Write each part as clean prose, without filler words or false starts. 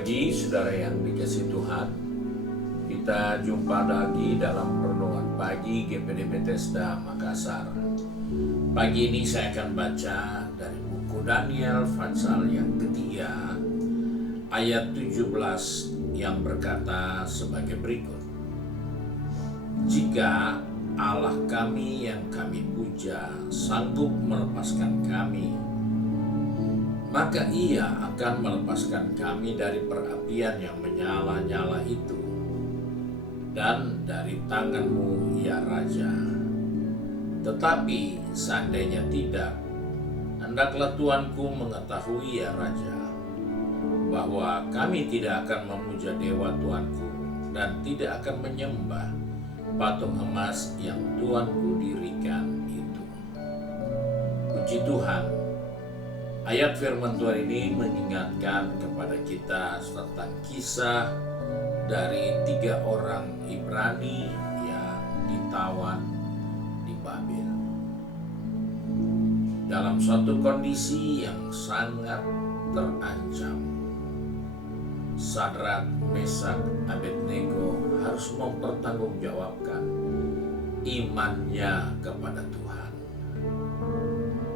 pagi, saudara yang dikasihi Tuhan. Kita jumpa lagi dalam renungan pagi GPD Bethesda Makassar. Pagi ini saya akan baca dari buku Daniel pasal yang ketiga, ayat 17 yang berkata sebagai berikut. Jika Allah kami yang kami puja sanggup melepaskan kami, maka Ia akan melepaskan kami dari perapian yang menyala-nyala itu dan dari tangan-Mu, ya Raja. Tetapi seandainya tidak, hendaklah Tuanku mengetahui, ya Raja, bahwa kami tidak akan memuja dewa Tuanku dan tidak akan menyembah patung emas yang Tuanku dirikan itu. Puji Tuhan. Ayat firman Tuhan ini mengingatkan kepada kita tentang kisah dari 3 orang Ibrani yang ditawan di Babel. Dalam suatu kondisi yang sangat terancam, Sadrak, Mesak, Abednego harus mempertanggungjawabkan imannya kepada Tuhan.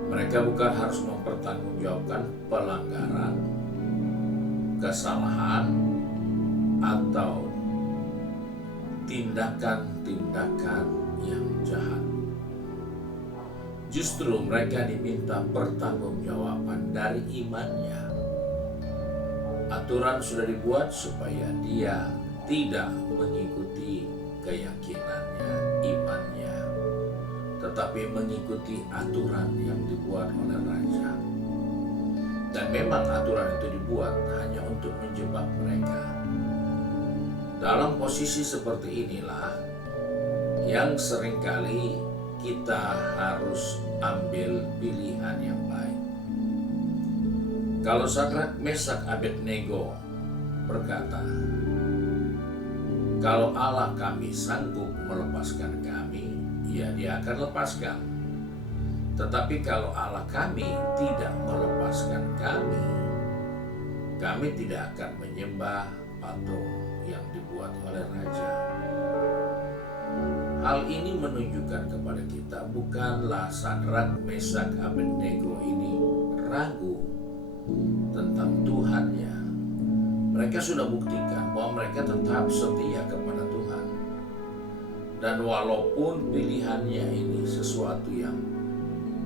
Mereka bukan harus mempertanggungjawabkan pelanggaran, kesalahan, atau tindakan-tindakan yang jahat. Justru mereka diminta pertanggungjawaban dari imannya. Aturan sudah dibuat supaya dia tidak mengikuti keyakinannya, imannya, tetapi mengikuti aturan yang dibuat oleh raja. Dan memang aturan itu dibuat hanya untuk menjebak mereka. Dalam posisi seperti inilah yang seringkali kita harus ambil pilihan yang baik. Kalau Sadrak, Mesak, Abednego berkata, kalau Allah kami sanggup melepaskan kami, ya Dia akan lepaskan. Tetapi kalau Allah kami tidak melepaskan kami tidak akan menyembah patung yang dibuat oleh raja. Hal ini menunjukkan kepada kita bukanlah Sadrak, Mesak, Abednego ini ragu tentang Tuhannya. Mereka sudah buktikan bahwa mereka tetap setia kepada Tuhan. Dan walaupun pilihannya ini sesuatu yang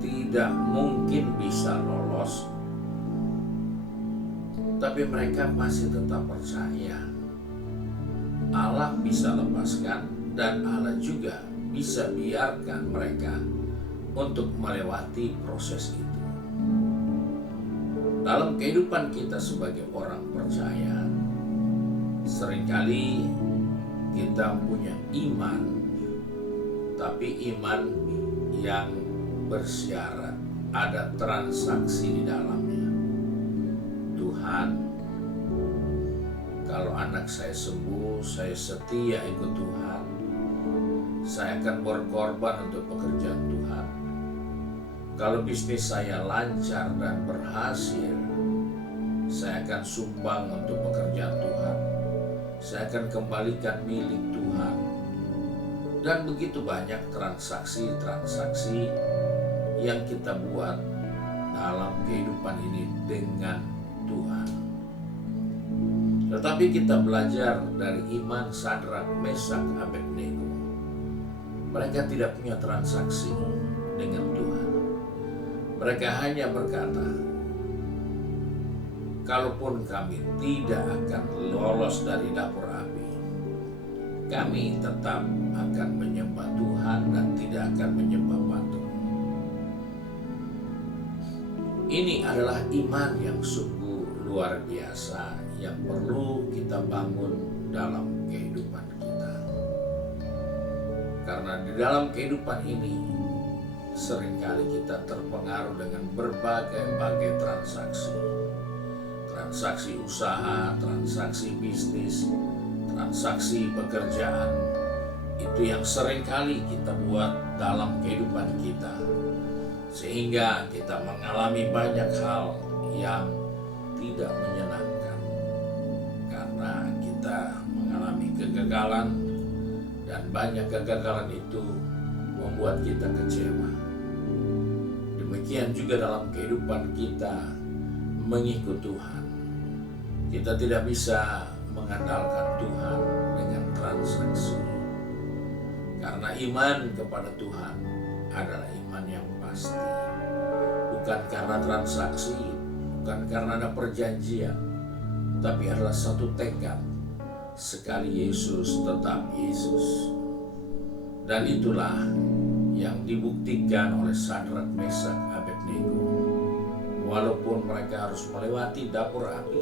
tidak mungkin bisa lolos, tapi mereka masih tetap percaya Allah bisa lepaskan dan Allah juga bisa biarkan mereka untuk melewati proses itu. Dalam kehidupan kita sebagai orang percaya, seringkali kita punya iman, tapi iman yang bersyarat, ada transaksi di dalamnya. Tuhan, kalau anak saya sembuh, saya setia ikut Tuhan. Saya akan berkorban untuk pekerjaan Tuhan. Kalau bisnis saya lancar dan berhasil, saya akan sumbang untuk pekerjaan Tuhan. Saya akan kembalikan milik Tuhan. Dan begitu banyak transaksi-transaksi yang kita buat dalam kehidupan ini dengan Tuhan. Tetapi kita belajar dari iman Sadrak, Mesak, Abednego. Mereka tidak punya transaksi dengan Tuhan. Mereka hanya berkata, kalaupun kami tidak akan lolos dari dapur api, kami tetap akan menyembah Tuhan dan tidak akan menyembah patung. Ini adalah iman yang sungguh luar biasa yang perlu kita bangun dalam kehidupan kita. Karena di dalam kehidupan ini seringkali kita terpengaruh dengan berbagai transaksi. Transaksi usaha, transaksi bisnis, transaksi pekerjaan. Itu yang seringkali kita buat dalam kehidupan kita. Sehingga kita mengalami banyak hal yang tidak menyenangkan. kita mengalami kegagalan, dan banyak kegagalan itu membuat kita kecewa. Demikian juga dalam kehidupan kita mengikut Tuhan. Kita tidak bisa mengandalkan Tuhan dengan transaksi. Karena iman kepada Tuhan adalah iman yang pasti. Bukan karena transaksi, bukan karena ada perjanjian, tapi adalah satu tekad. Sekali Yesus, tetap Yesus. Dan itulah yang dibuktikan oleh Sadrak, Mesak, Abednego. Walaupun mereka harus melewati dapur api,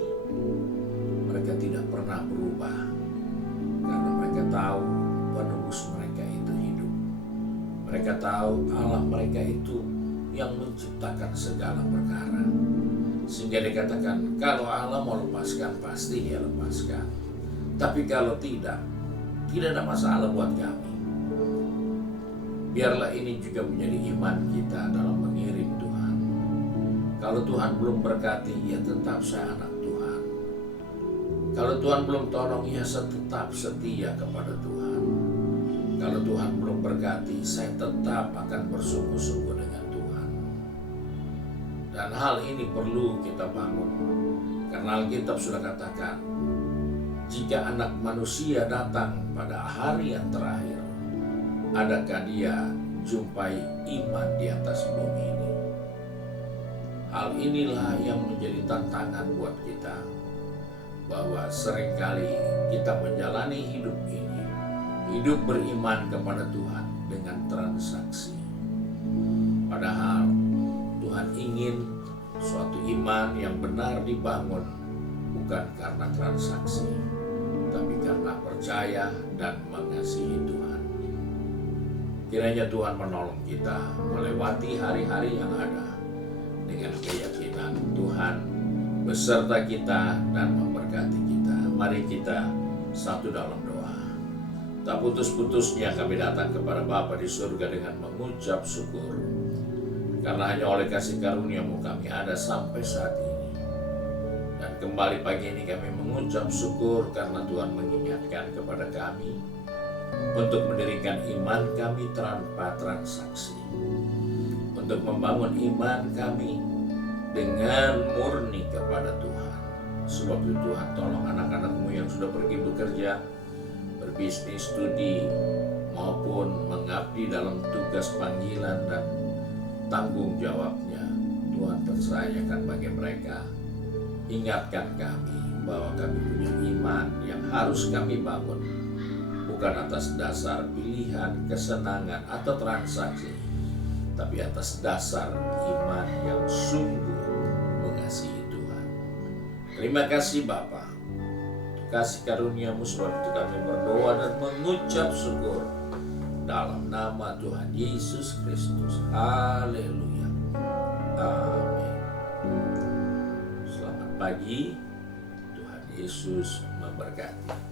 mereka tidak pernah berubah. Karena mereka tahu penebus mereka itu hidup. Mereka tahu Allah mereka itu yang menciptakan segala perkara. Sehingga dikatakan, kalau Allah mau lepaskan, pasti Dia lepaskan. Tapi kalau tidak ada masalah buat kami. Biarlah ini juga menjadi iman kita dalam mengiring Tuhan. Kalau Tuhan belum berkati, ya tetap saya anak Tuhan. Kalau Tuhan belum tolong, ya saya tetap setia kepada Tuhan. Kalau Tuhan belum berkati, saya tetap akan bersungguh-sungguh dengan Tuhan. Dan hal ini perlu kita bangun. Karena Alkitab sudah katakan, jika anak manusia datang pada hari yang terakhir, adakah dia jumpai iman di atas bumi ini? Hal inilah yang menjadi tantangan buat kita, bahwa seringkali kita menjalani hidup ini, hidup beriman kepada Tuhan dengan transaksi. Padahal Tuhan ingin suatu iman yang benar dibangun bukan karena transaksi, tapi karena percaya dan mengasihi Tuhan. Kiranya Tuhan menolong kita melewati hari-hari yang ada dengan keyakinan Tuhan beserta kita dan memberkati kita. Mari kita satu dalam doa. Tak putus-putusnya kami datang kepada Bapa di surga dengan mengucap syukur. Karena hanya oleh kasih karunia-Mu kami ada sampai saat ini. Dan kembali pagi ini kami mengucap syukur karena Tuhan mengingatkan kepada kami untuk mendirikan iman kami tanpa transaksi, untuk membangun iman kami dengan murni kepada Tuhan. Sebab itu Tuhan, tolong anak-anak-Mu yang sudah pergi bekerja, berbisnis, studi, maupun mengabdi dalam tugas panggilan dan tanggung jawabnya. Tuhan percayakan bagi mereka. Ingatkan kami bahwa kami punya iman yang harus kami bangun, bukan atas dasar pilihan, kesenangan, atau transaksi, tapi atas dasar iman yang sungguh mengasihi Tuhan. Terima kasih Bapa, kasih karunia-Mu, sebab itu kami berdoa dan mengucap syukur dalam nama Tuhan Yesus Kristus. Haleluya. Amin. Selamat pagi. Tuhan Yesus memberkati.